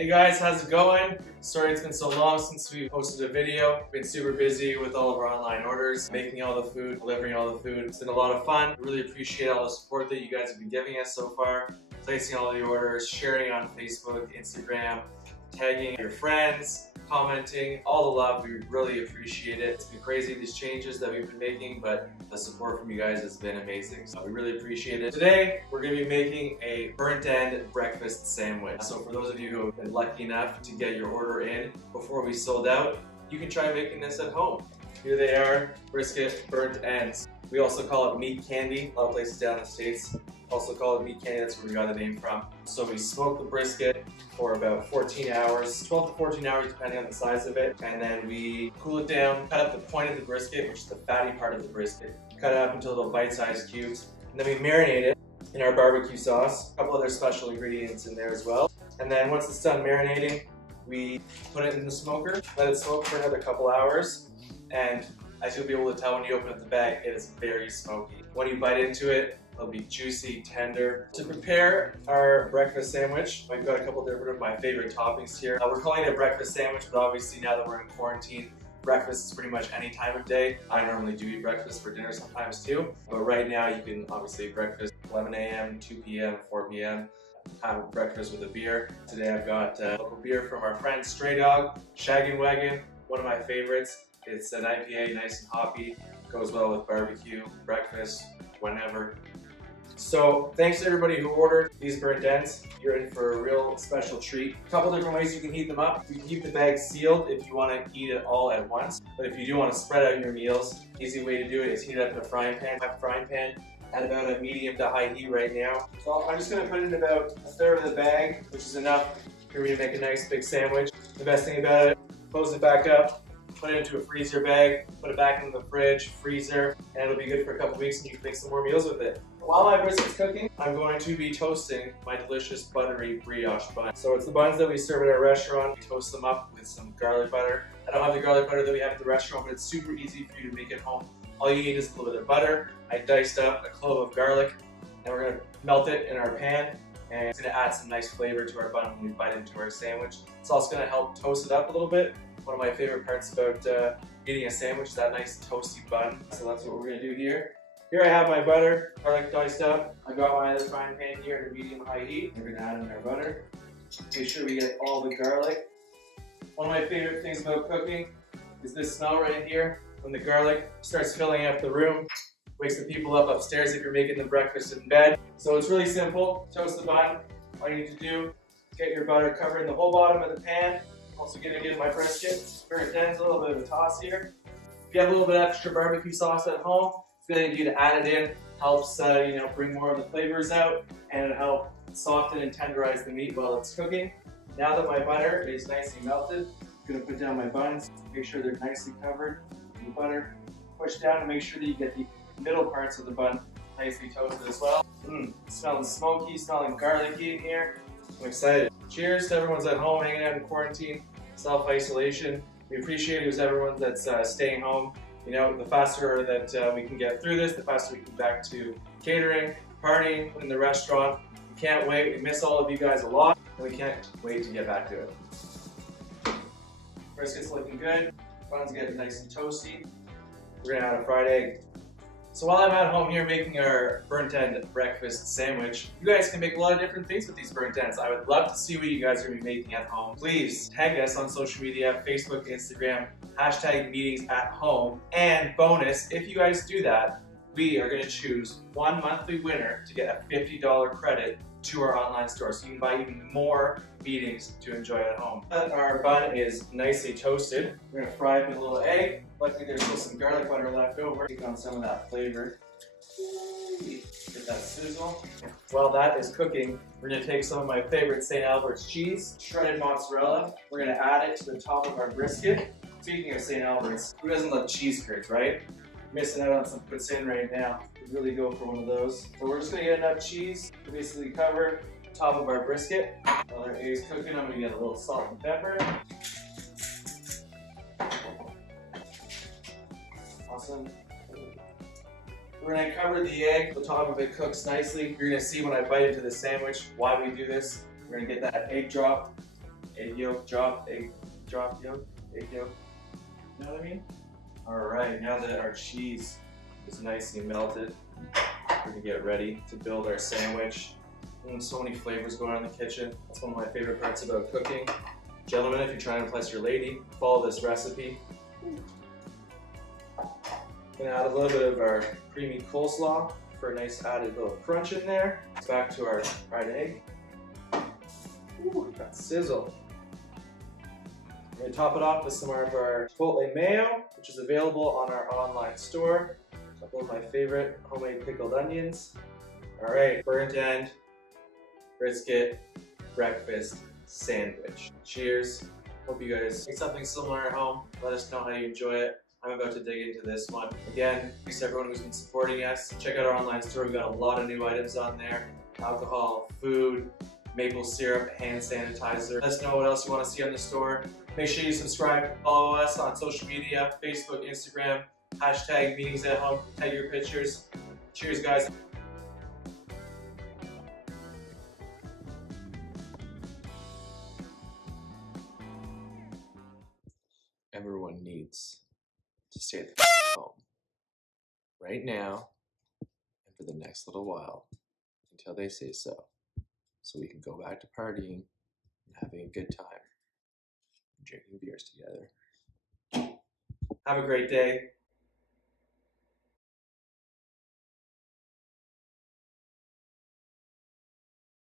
Hey guys, how's it going? Sorry it's been so long since we posted a video. Been super busy with all of our online orders, making all the food, delivering all the food. It's been a lot of fun. Really appreciate all the support that you guys have been giving us so far. Placing all the orders, sharing on Facebook, Instagram, tagging your friends, commenting, all the love. We really appreciate it. It's been crazy, these changes that we've been making, but the support from you guys has been amazing. So we really appreciate it. Today, we're gonna be making a burnt end breakfast sandwich. So for those of you who have been lucky enough to get your order in before we sold out, you can try making this at home. Here they are, brisket burnt ends. We also call it meat candy. A lot of places down in the States also call it meat candy. That's where we got the name from. So we smoke the brisket for about 14 hours, 12 to 14 hours depending on the size of it. And then we cool it down, cut up the point of the brisket, which is the fatty part of the brisket. Cut it up into little bite-sized cubes. And then we marinate it in our barbecue sauce. A couple other special ingredients in there as well. And then once it's done marinating, we put it in the smoker, let it smoke for another couple hours. And as you'll be able to tell when you open up the bag, it is very smoky. When you bite into it, it'll be juicy, tender. To prepare our breakfast sandwich, I've got a couple different of my favorite toppings here. We're calling it a breakfast sandwich, but obviously now that we're in quarantine, breakfast is pretty much any time of day. I normally do eat breakfast for dinner sometimes too, but right now you can obviously eat breakfast 11 a.m., 2 p.m., 4 p.m. Have breakfast with a beer. Today I've got local beer from our friend Stray Dog, Shaggin' Wagon, one of my favorites. It's an IPA, nice and hoppy, goes well with barbecue, breakfast, whenever. So thanks to everybody who ordered these burnt ends. You're in for a real special treat. A couple different ways you can heat them up. You can keep the bag sealed if you want to eat it all at once. But if you do want to spread out your meals, easy way to do it is heat it up in a frying pan. I have a frying pan at about a medium to high heat right now. So I'm just going to put in about a third of the bag, which is enough for me to make a nice big sandwich. The best thing about it, close it back up, put it into a freezer bag, put it back into the fridge, freezer, and it'll be good for a couple weeks and you can make some more meals with it. While my brisket's cooking, I'm going to be toasting my delicious buttery brioche bun. So it's the buns that we serve at our restaurant. We toast them up with some garlic butter. I don't have the garlic butter that we have at the restaurant, but it's super easy for you to make at home. All you need is a little bit of butter. I diced up a clove of garlic, and we're gonna melt it in our pan. And it's gonna add some nice flavor to our bun when we bite into our sandwich. It's also gonna help toast it up a little bit. One of my favorite parts about eating a sandwich is that nice toasty bun. So that's what we're gonna do here. Here I have my butter, garlic diced up. I've got my other frying pan here at a medium high heat. We're gonna add in our butter. Make sure we get all the garlic. One of my favorite things about cooking is this smell right here. When the garlic starts filling up the room, wakes the people up upstairs if you're making them breakfast in bed. So it's really simple. Toast the bun. All you need to do is get your butter covering the whole bottom of the pan. Also gonna give my brisket burnt ends a little bit of a toss here. If you have a little bit of extra barbecue sauce at home, it's a good idea to add it in. Helps bring more of the flavors out and help soften and tenderize the meat while it's cooking. Now that my butter is nicely melted, I'm gonna put down my buns. Make sure they're nicely covered in the butter. Push down to make sure that you get the middle parts of the bun nicely toasted as well. Smelling smoky, smelling garlicky in here. I'm excited. Cheers to everyone's at home hanging out in quarantine, self-isolation. We appreciate it as everyone that's staying home. You know, the faster that we can get through this, the faster we can get back to catering, partying in the restaurant. We can't wait. We miss all of you guys a lot, and we can't wait to get back to it. Brisket's looking good. Bun's getting nice and toasty. We're gonna add a fried egg. So while I'm at home here making our burnt end breakfast sandwich, you guys can make a lot of different things with these burnt ends. I would love to see what you guys are gonna be making at home. Please tag us on social media, Facebook, Instagram, #meetings@home. And bonus, if you guys do that, we are gonna choose one monthly winner to get a $50 credit to our online store. So you can buy even more meetings to enjoy at home. Our bun is nicely toasted. We're gonna fry it with a little egg. Luckily there's still some garlic butter left over. Take on some of that flavor. Get that sizzle. While that is cooking, we're gonna take some of my favorite St. Albert's cheese, shredded mozzarella. We're gonna add it to the top of our brisket. Speaking of St. Albert's, who doesn't love cheese curds, right? Missing out on some puts in right now. We really go for one of those. So we're just gonna get enough cheese to basically cover the top of our brisket. While our egg is cooking, I'm gonna get a little salt and pepper. Awesome. We're gonna cover the egg. The top of it cooks nicely. You're gonna see when I bite into the sandwich why we do this. We're gonna get that egg drop egg yolk drop, egg drop yolk, egg yolk. You know what I mean? Alright, now that our cheese is nicely melted, we're gonna get ready to build our sandwich. So many flavors going on in the kitchen. That's one of my favorite parts about cooking. Gentlemen, if you're trying to impress your lady, follow this recipe. Gonna add a little bit of our creamy coleslaw for a nice added little crunch in there. Back to our fried egg. Ooh, got sizzle. We're gonna top it off with some of our Chipotle mayo, which is available on our online store. A couple of my favorite homemade pickled onions. All right, burnt end brisket breakfast sandwich. Cheers. Hope you guys make something similar at home. Let us know how you enjoy it. I'm about to dig into this one. Again, thanks to everyone who's been supporting us. Check out our online store. We've got a lot of new items on there. Alcohol, food, maple syrup, hand sanitizer. Let us know what else you want to see on the store. Make sure you subscribe, follow us on social media, Facebook, Instagram, hashtag meetings at home, tag your pictures. Cheers, guys. Everyone needs to stay at the home right now and for the next little while until they say so we can go back to partying and having a good time and drinking beers together. Have a great day.